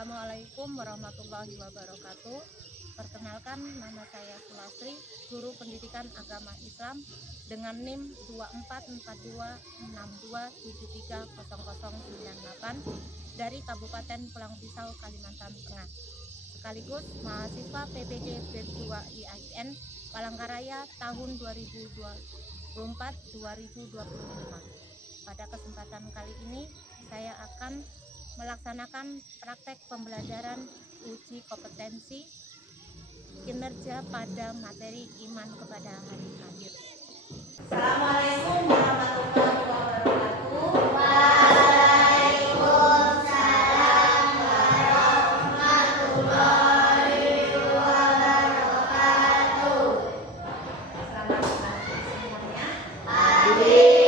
Assalamualaikum warahmatullahi wabarakatuh. Perkenalkan, nama saya Sulastri, guru pendidikan agama Islam dengan NIM 244262730098 dari Kabupaten Pulang Pisau, Kalimantan Tengah. Sekaligus mahasiswa PPG BEM 2 IAIN Palangkaraya tahun 2024-2025. Pada kesempatan kali ini saya akan melaksanakan praktek pembelajaran uji kompetensi kinerja pada materi iman kepada hari akhir. Assalamualaikum warahmatullahi wabarakatuh. Waalaikumsalam warahmatullahi wabarakatuh. Selamat pagi semuanya. Pagi.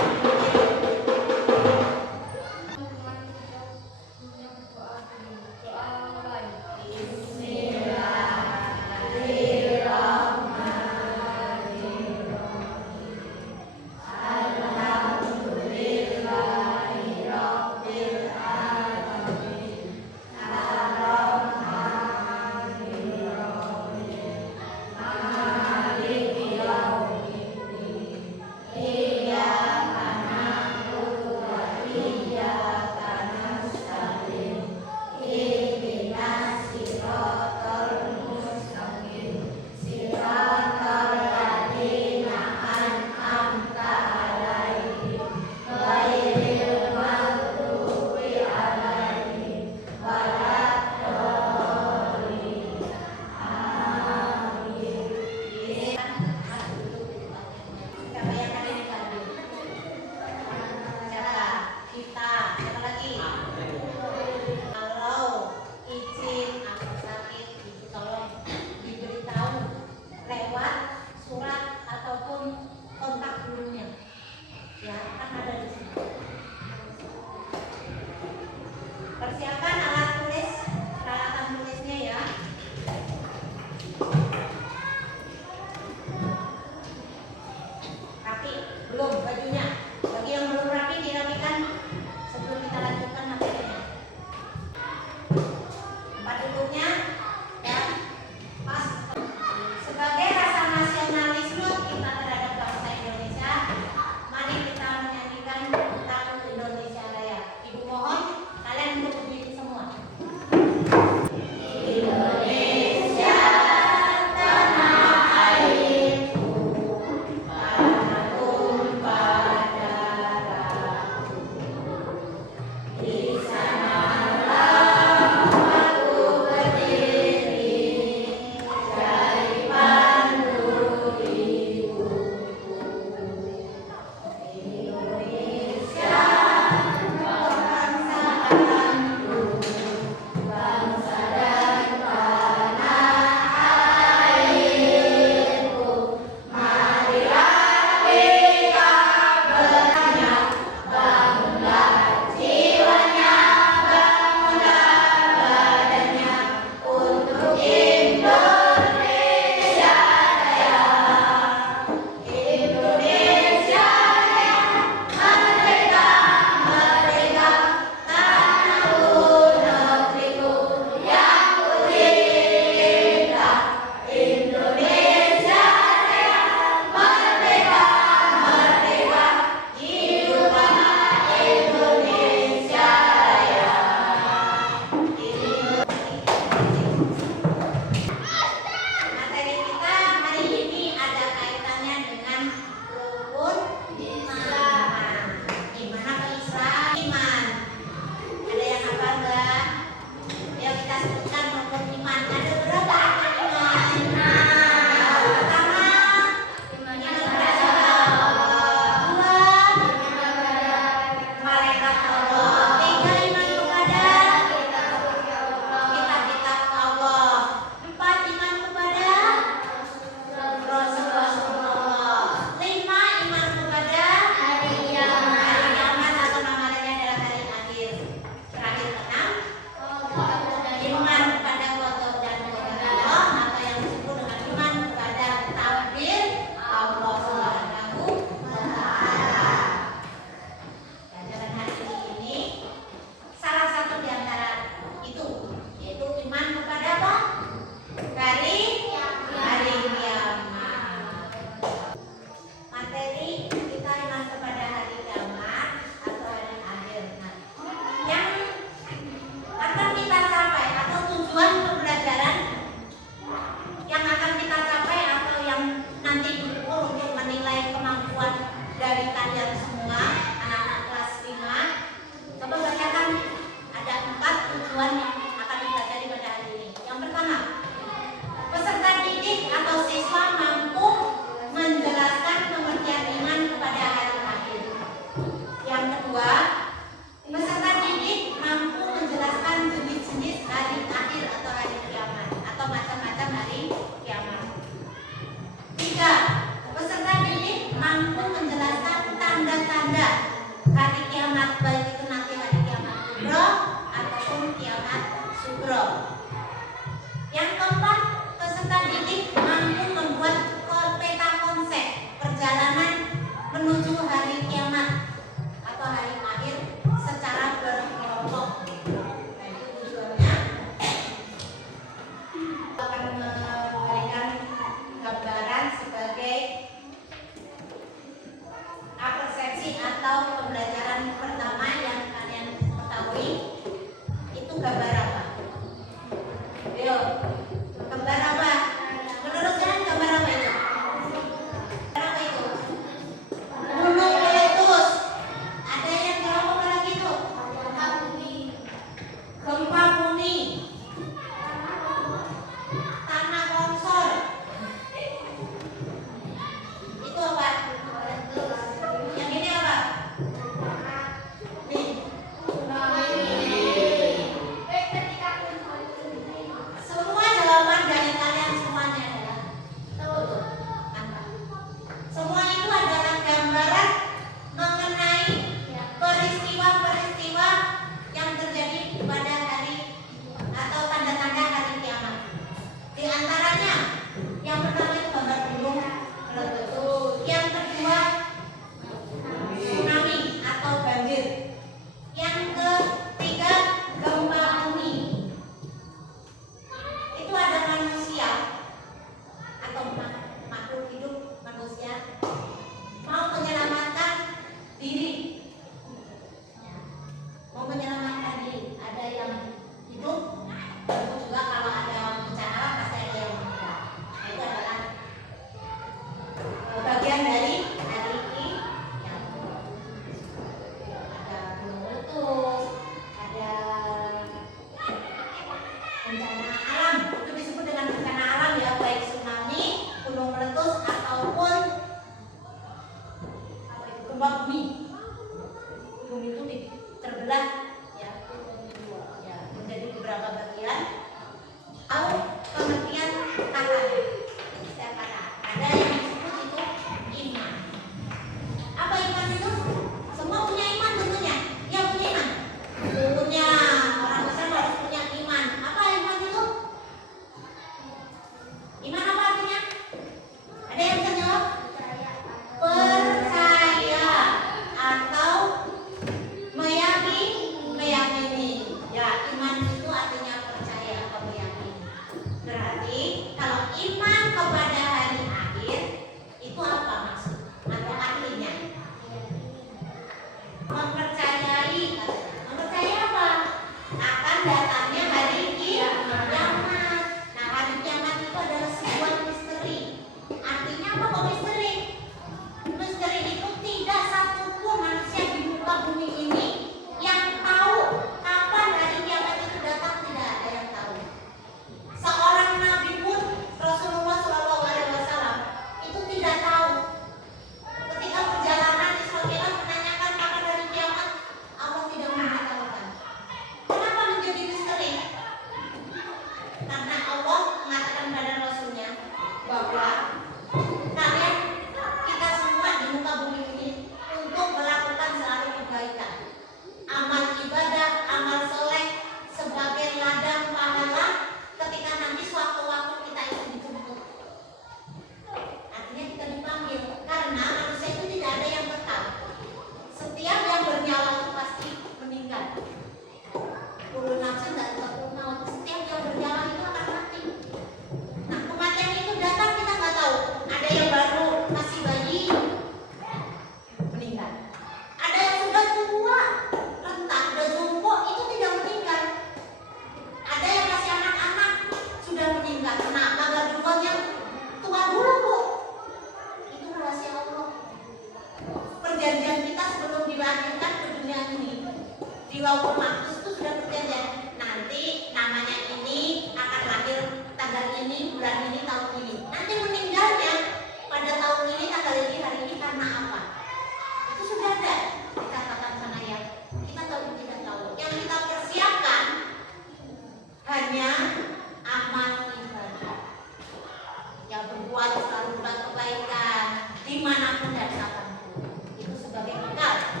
kebaikan dimanapun dan kapanpun. Itu sebagai bekal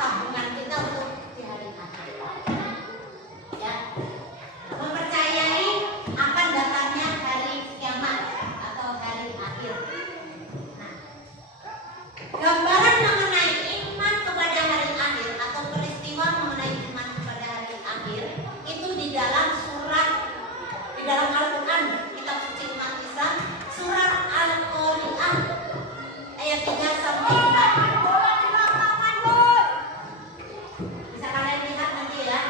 tabungan kita untuk di hari akhir. Ya, mempercayai akan datangnya hari kiamat atau hari akhir. Nah, gambaran mengenai iman kepada hari akhir atau peristiwa mengenai iman kepada hari akhir itu di dalam Al-Quran, kitab suci umat Islam, surah Al-Qari'ah ayat 3 sampai 4. Bisa kalian lihat nanti ya.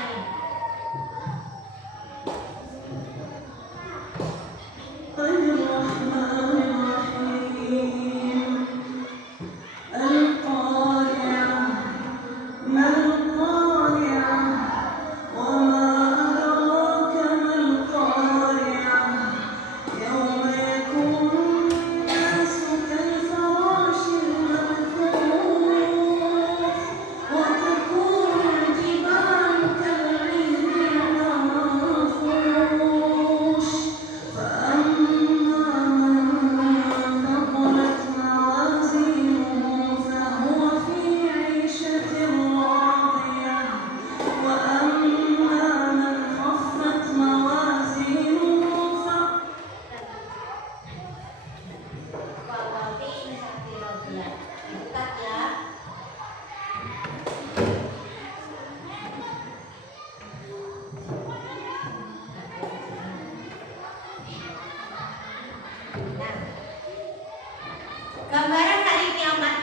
Gambaran hari kiamat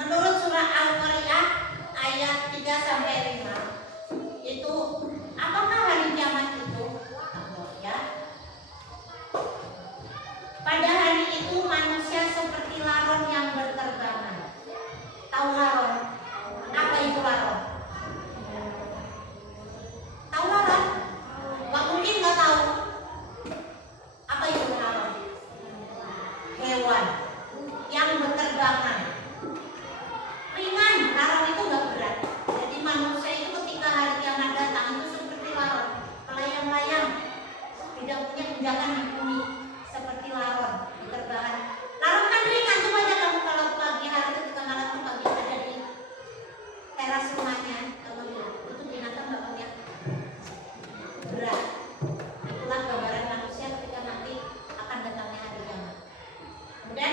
menurut surah Al-Qari'ah ayat 3 sampai 5 itu apakah hari kiamat itu? Ya. Pada hari itu manusia seperti laron yang berterbangan. Tahu laron? Apa itu laron? Tahu laron? Nggak mungkin nggak tahu. Apa itu laron? Hewan yang berterbangan. Ringan, laron itu nggak berat. Jadi manusia itu ketika hari kiamat datang itu seperti laron, melayang-layang, tidak punya injakan di bumi, seperti laron berterbangan. Laron kan ringan, coba aja kamu kalau pagi hari ketika malam tuh pagi ada di teras rumahnya, kamu lihat itu binatang nggak punya berat. Itulah gambaran manusia ketika nanti akan datangnya hari kiamat. Kemudian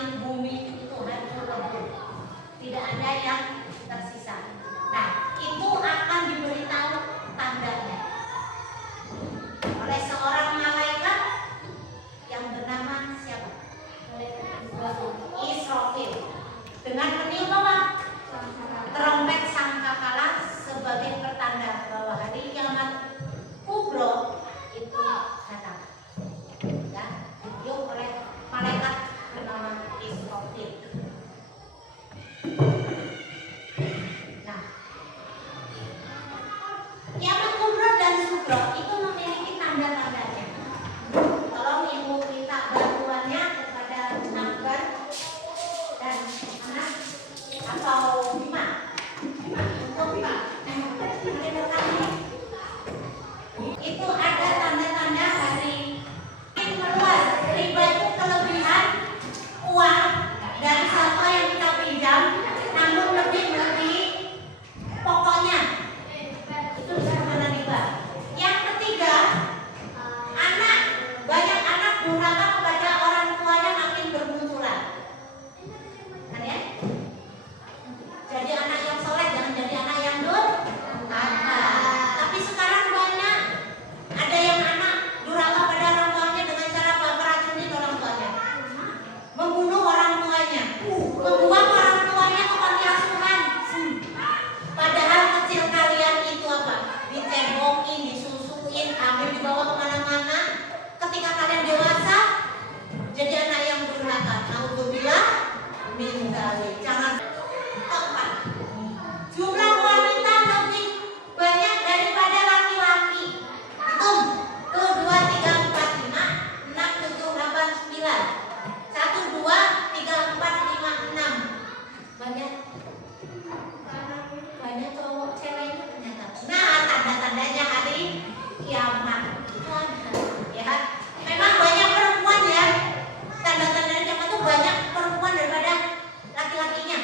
langit bumi itu hancur lebur. Tidak ada yang tersisa. Nah, itu akan diberitahu tandanya oleh seorang malaikat yang bernama siapa? Israfil. Dengan meniup apa? Trompet sangkakala sebagai pertanda bahwa hari kiamat kubro itu datang. Ya, ditiup oleh malaikat bernama Israfil. Nah, kiamat kubro dan sugro itu memiliki tanda-tandanya. Tolong ibu minta bantuannya kepada Nanggar dan anak atau Bima untuk itu ada tanda-tanda hari meluas. Riba itu kelebihan uang dari siapa yang kita pinjam, namun lebih melebihi pokoknya. Itu disebut riba. Yang ketiga, banyak anak durhaka kepada orang tuanya makin bermunculan. Kan ya? Jadi anak yang soleh, jangan jadi anak yang durhaka. Tapi sekarang banyak ada yang anak durhaka pada orang tuanya dengan cara meracuni orang tuanya, membunuh orang tuanya, membuang orang tuanya ke panti asuhan. Padahal kecil kalian itu apa? Dicebokin, disusuin, ambil dibawa kemana-mana. Ketika kalian dewasa, jadi anak yang durhaka. Naudzubillah min dzalik. Jangan. Keempat, jumlah wanita lebih banyak daripada laki-laki. Hitung. 1, 2, 3, 4, 5, 6, 7, 8, 9. 1, 2, 3, 4, 5, 6. Banyak. Banyak cowok ceweknya ternyata. Nah, tanda-tandanya hari kiamat. Ya, memang banyak perempuan ya. Tanda-tandanya kiamat itu banyak perempuan daripada laki-lakinya.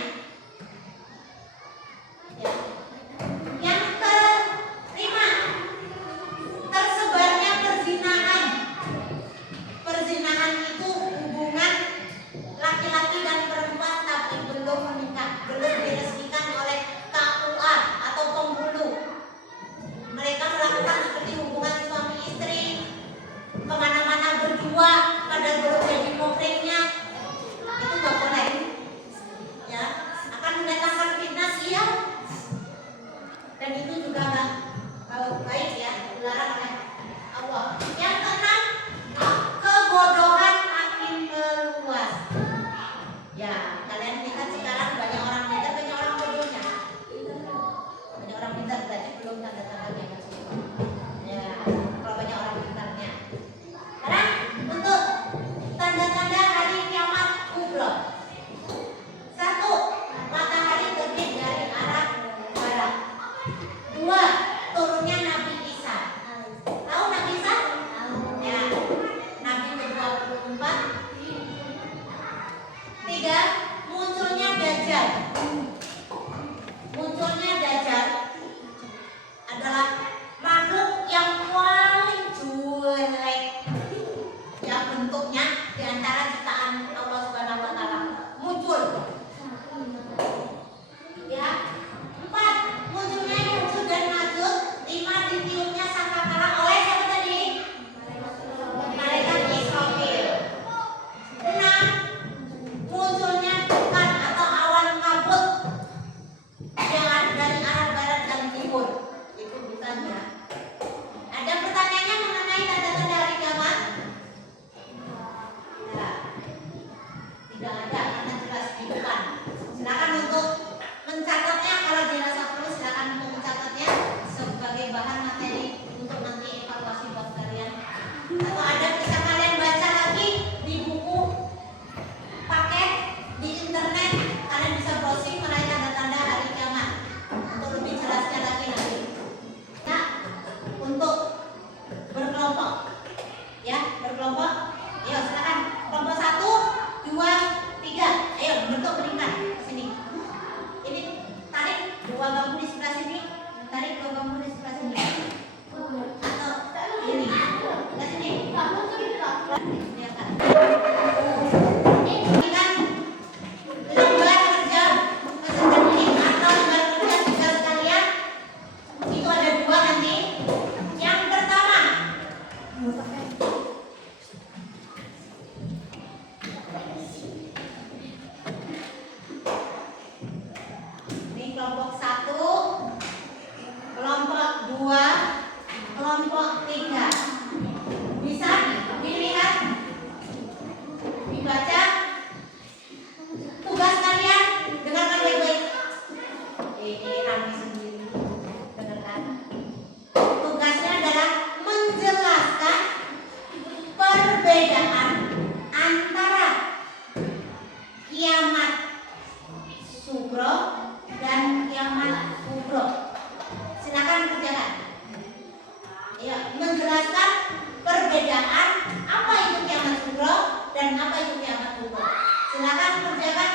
silakan kerjakan.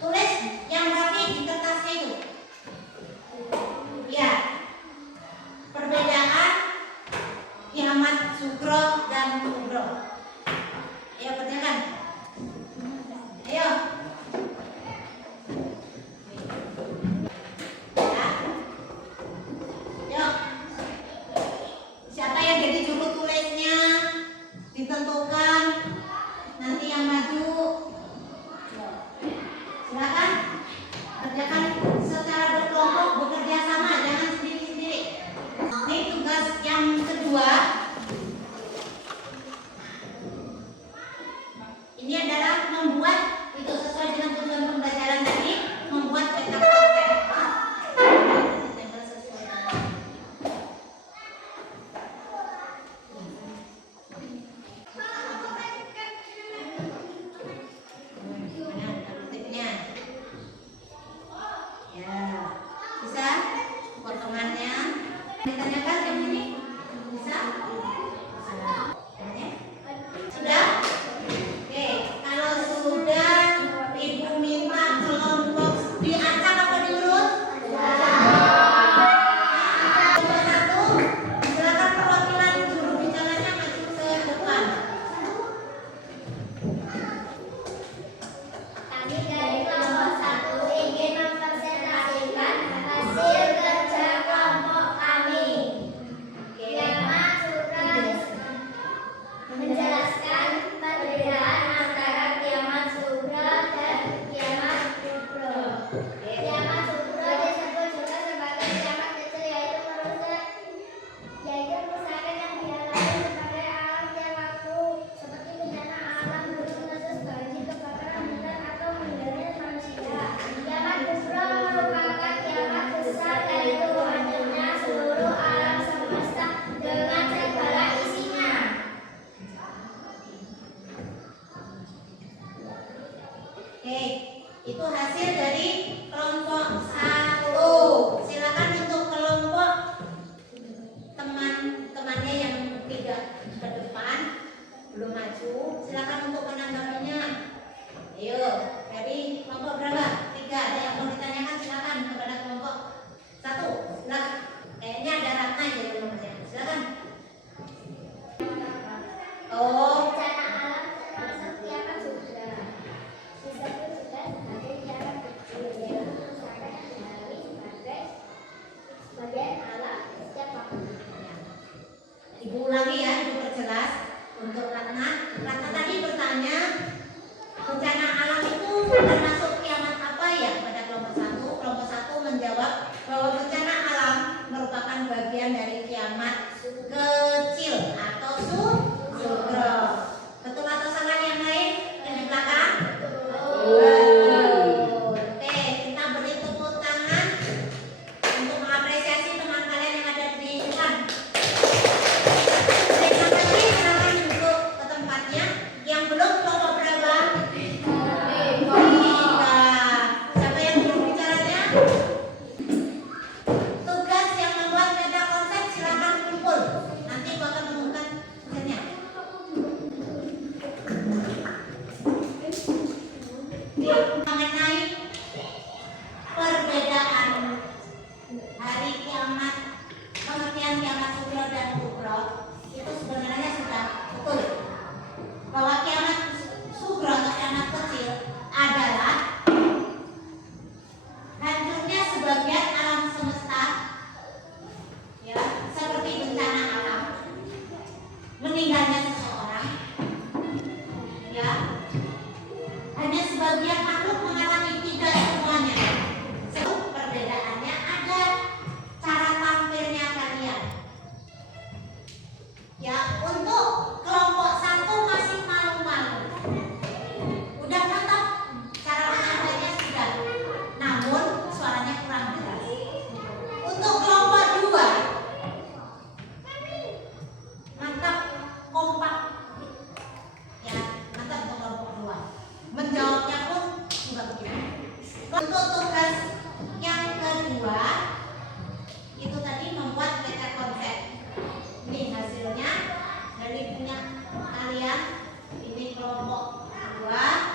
Tulis yang rapi di kertasnya itu. Ya. Perbedaan kiamat sugro dan kubro. Ayo kerjakan. Ayo. Ya. Yuk. Siapa yang jadi juru tulisnya? Ditentukan. Nanti yang maju. Silakan kerjakan secara berkelompok, bekerja sama, jangan sendiri-sendiri. Ini tugas yang kedua. Ini adalah membuat, itu sesuai dengan tujuan pembelajaran tadi, membuat peta konsep. Ya, bisa potongannya ditanyakan yang ini bisa? Sudah? Oke, kalau sudah ibu minta kelompok diacak apa diurut? Nomor 1, silakan perwakilan juru bicaranya maju ke depan. Kami dari kelompok 1 ingin mempresentasikan hasil kerja kelompok kami. Kiamat Sugro menjelaskan perbedaan antara kiamat Sugro dan kiamat kubro. Kiamat Sugro disebut juga sebagai kiamat kecil, yaitu kerusakan yang dialami sebagai alam tiap waktu, seperti bencana alam, gunung meletus, banjir, kebakaran hutan, atau meninggalnya manusia. Kiamat kubro merupakan kiamat besar, yaitu hancurnya seluruh alam semesta dengan segala isinya. Oke, itu hasil dari kelompok 1. Silakan untuk kelompok teman-temannya yang tidak ke depan, belum maju, silakan untuk menanggapinya. Ayo, dari kelompok berapa? 3. Ada yang mau ditanyakan, silakan kepada kelompok 1. Silakan. Kayaknya ada Ratna jadi nomornya. Silakan. Oh, Bencana alam termasuk kiamat Sugro. Disebut juga sebagai kiamat kecil, yaitu kerusakan yang dialami sebagai alam setiap waktu. Ibu ulangi ya, Ibu perjelas untuk Ratna. Ratna tadi bertanya, bencana alam itu termasuk kiamat apa ya pada kelompok 1? Kelompok 1 menjawab bahwa bencana alam merupakan bagian dari kiamat kecil atau sugro. Betul atau salah yang lain? Yang di belakang? Betul. Oke, kita beri tepuk tangan untuk mengapresiasi teman kalian yang ada di depan. Terima kasih, silakan duduk ke tempatnya. Yang belum kelompok berapa? 3. Siapa yang belum bicaranya? Tugas yang membuat peta konsep silakan kumpul. Nanti Ibu akan menemukan hasilnya. Mengenai perbedaan hari kiamat, pengertian kiamat sugro dan kubro itu sebenarnya sudah betul bahwa kiamat sugro atau kiamat kecil adalah hancurnya sebagian alam semesta, ya, seperti bencana alam, meninggalnya seseorang, ya, hanya sebagian makhluk mengalami, tidak semuanya. Perbedaannya ada cara tampilnya kalian. Ya, untuk kelompok 1 masih malu-malu. Udah mantap cara menyampaikannya sudah. Namun suaranya kurang jelas. Untuk kelompok 2 mantap, kompak. Ya, mantap untuk kelompok 2. Menjawabnya pun juga begitu. Untuk tugas yang kedua itu tadi membuat peta konsep. Ini hasilnya dari punya kalian. Ini kelompok 2.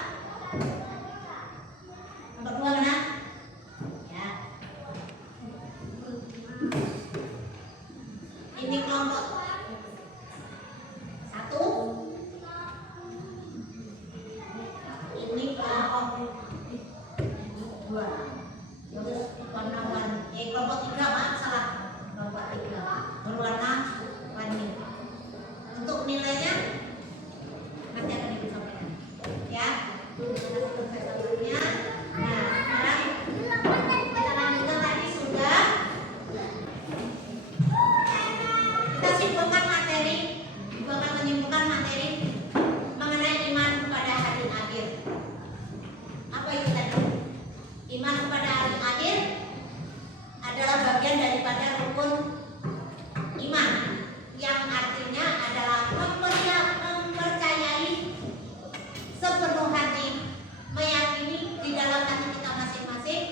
sepenuh hati meyakini di dalam hati kita masing-masing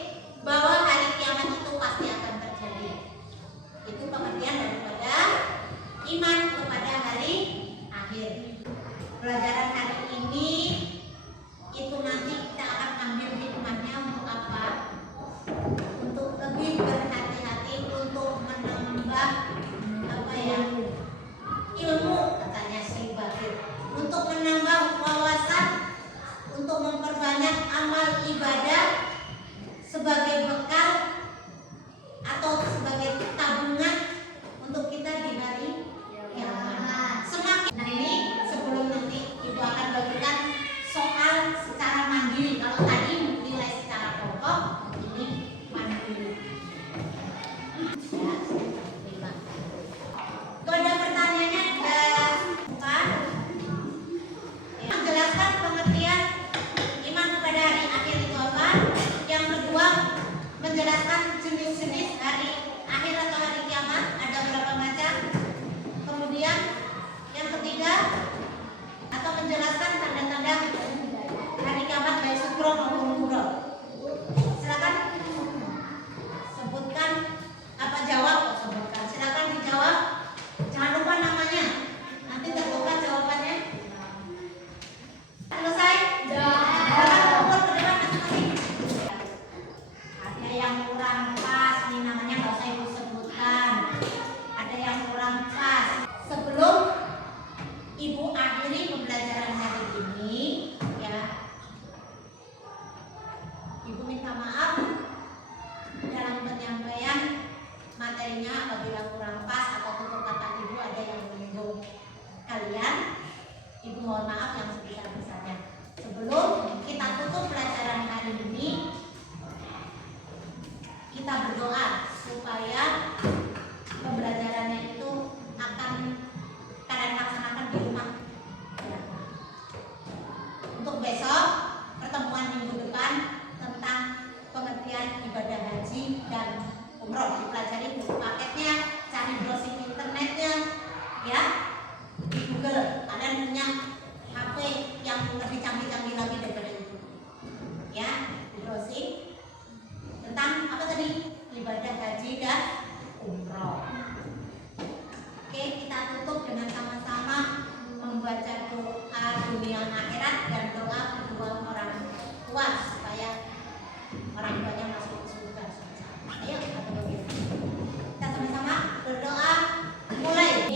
bahwa hari kiamat itu pasti akan terjadi. Itu pengertian daripada iman kepada hari akhir. Pelajaran hari ini itu nanti kita akan ambil hikmahnya untuk apa? Untuk lebih berhati-hati, untuk menambah apa ya, ilmu, katanya si Bakir, untuk menambah wawasan, untuk memperbanyak amal ibadah sebagai bekal atau sebagai tabungan untuk kita di hari kiamat. Semakin, nah ini sebelum nanti Ibu akan bagikan soal secara mandiri. Kalau tadi nilai secara pokok, ini mandiri. Ya, lima. Itu ada pertanyaannya, ada bukan? Ya, menjelaskan pengertian iman kepada hari akhir itu apa? Yang kedua, menjelaskan jenis-jenis hari akhir atau hari kiamat ada berapa macam. Kemudian yang ketiga, atau menjelaskan tanda-tanda hari kiamat baik sukro maupun kubro. Silakan sebutkan apa jawab, sebutkan. Silakan dijawab. Jangan lupa namanya. Nanti terbuka jawabannya. Selesai? Silakan kumpul ke depan masing-masing. Ada yang kurang pas, ini namanya nggak usah Ibu sebutkan. Ada yang kurang pas. Sebelum Ibu akhiri pembelajaran hari ini, ya, Ibu minta maaf dalam penyampaian materinya apabila kurang pas atau tutur kata Ibu ada yang menyinggung kalian. Ibu mohon maaf yang sebesar-besarnya. Sebelum kita tutup pelajaran hari ini, kita berdoa supaya pembelajarannya itu akan kalian laksanakan di rumah. Untuk besok pertemuan minggu depan tentang pengertian ibadah haji dan umroh, dipelajari buku paketnya, cari browsing internetnya, ya, di Google. Kalian punya HP yang lebih canggih-canggih lagi daripada itu, ya, di browsing tentang apa tadi, ibadah haji dan umroh. Oke, kita tutup dengan sama-sama membaca doa dunia akhirat dan doa kedua orang tua supaya orang tuanya masuk ke surga. Ayo kita begitu. Kita sama-sama berdoa. Mulai.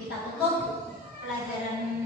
Kita tutup pelajaran